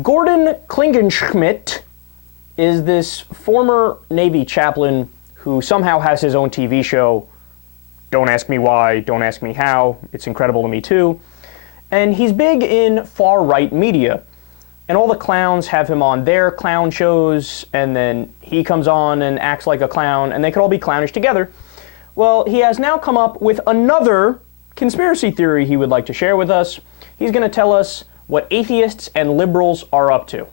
Gordon Klingenschmitt is this former Navy chaplain who somehow has his own TV show. Don't ask me why, don't ask me how. It's incredible to me too. And he's big in far-right media. And all the clowns have him on their clown shows, and then he comes on and acts like a clown, and they could all be clownish together. Well, he has now come up with another conspiracy theory he would like to share with us. He's going to tell us what atheists and liberals are up to.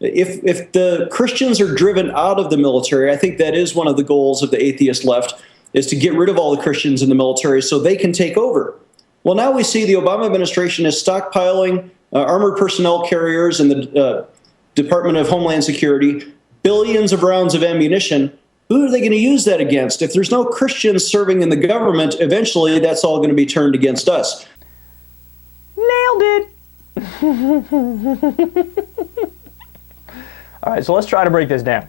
If the Christians are driven out of the military, I think that is one of the goals of the atheist left, is to get rid of all the Christians in the military so they can take over. Well, now we see the Obama administration is stockpiling armored personnel carriers and the Department of Homeland Security, billions of rounds of ammunition. Who are they going to use that against? If there's no Christians serving in the government, eventually that's all going to be turned against us. Nailed it! All right, so let's try to break this down.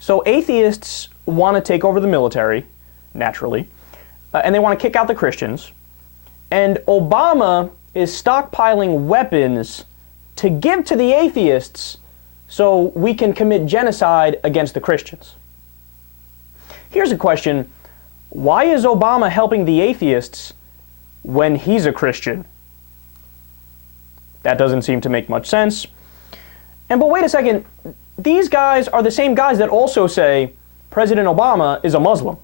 So atheists want to take over the military, naturally, and they want to kick out the Christians. And Obama is stockpiling weapons to give to the atheists so we can commit genocide against the Christians. Here's a question. Why is Obama helping the atheists when he's a Christian? That doesn't seem to make much sense. But wait a second, these guys are the same guys that also say President Obama is a Muslim.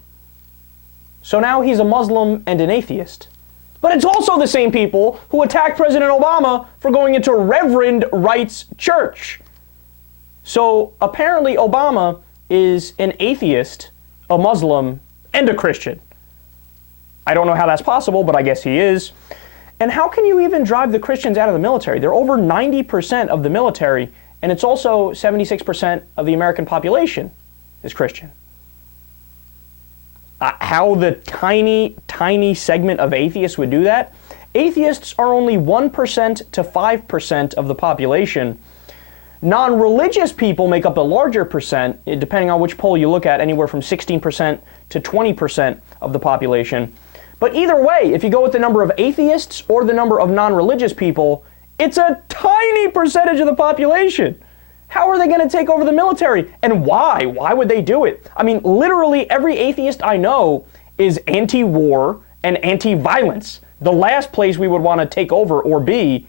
So now he's a Muslim and an atheist. But it's also the same people who attacked President Obama for going into Reverend Wright's church. So apparently Obama is an atheist, a Muslim, and a Christian. I don't know how that's possible, but I guess he is. And how can you even drive the Christians out of the military? They're over 90% of the military, and it's also 76% of the American population is Christian. How the tiny, tiny segment of atheists would do that? Atheists are only 1% to 5% of the population. Non-religious people make up a larger percent, depending on which poll you look at, anywhere from 16% to 20% of the population. But either way, if you go with the number of atheists or the number of non-religious people, it's a tiny percentage of the population. How are they going to take over the military? And why? Why would they do it? I mean, literally every atheist I know is anti-war and anti-violence. The last place we would want to take over or be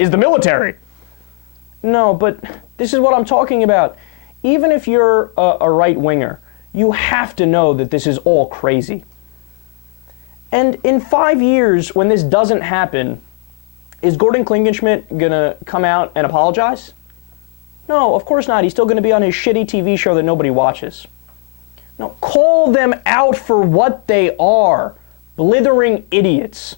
is the military. No, but this is what I'm talking about. Even if you're a right-winger, you have to know that this is all crazy. And in 5 years, when this doesn't happen, is Gordon Klingenschmitt going to come out and apologize? No, of course not. He's still going to be on his shitty TV show that nobody watches. No, call them out for what they are. Blithering idiots.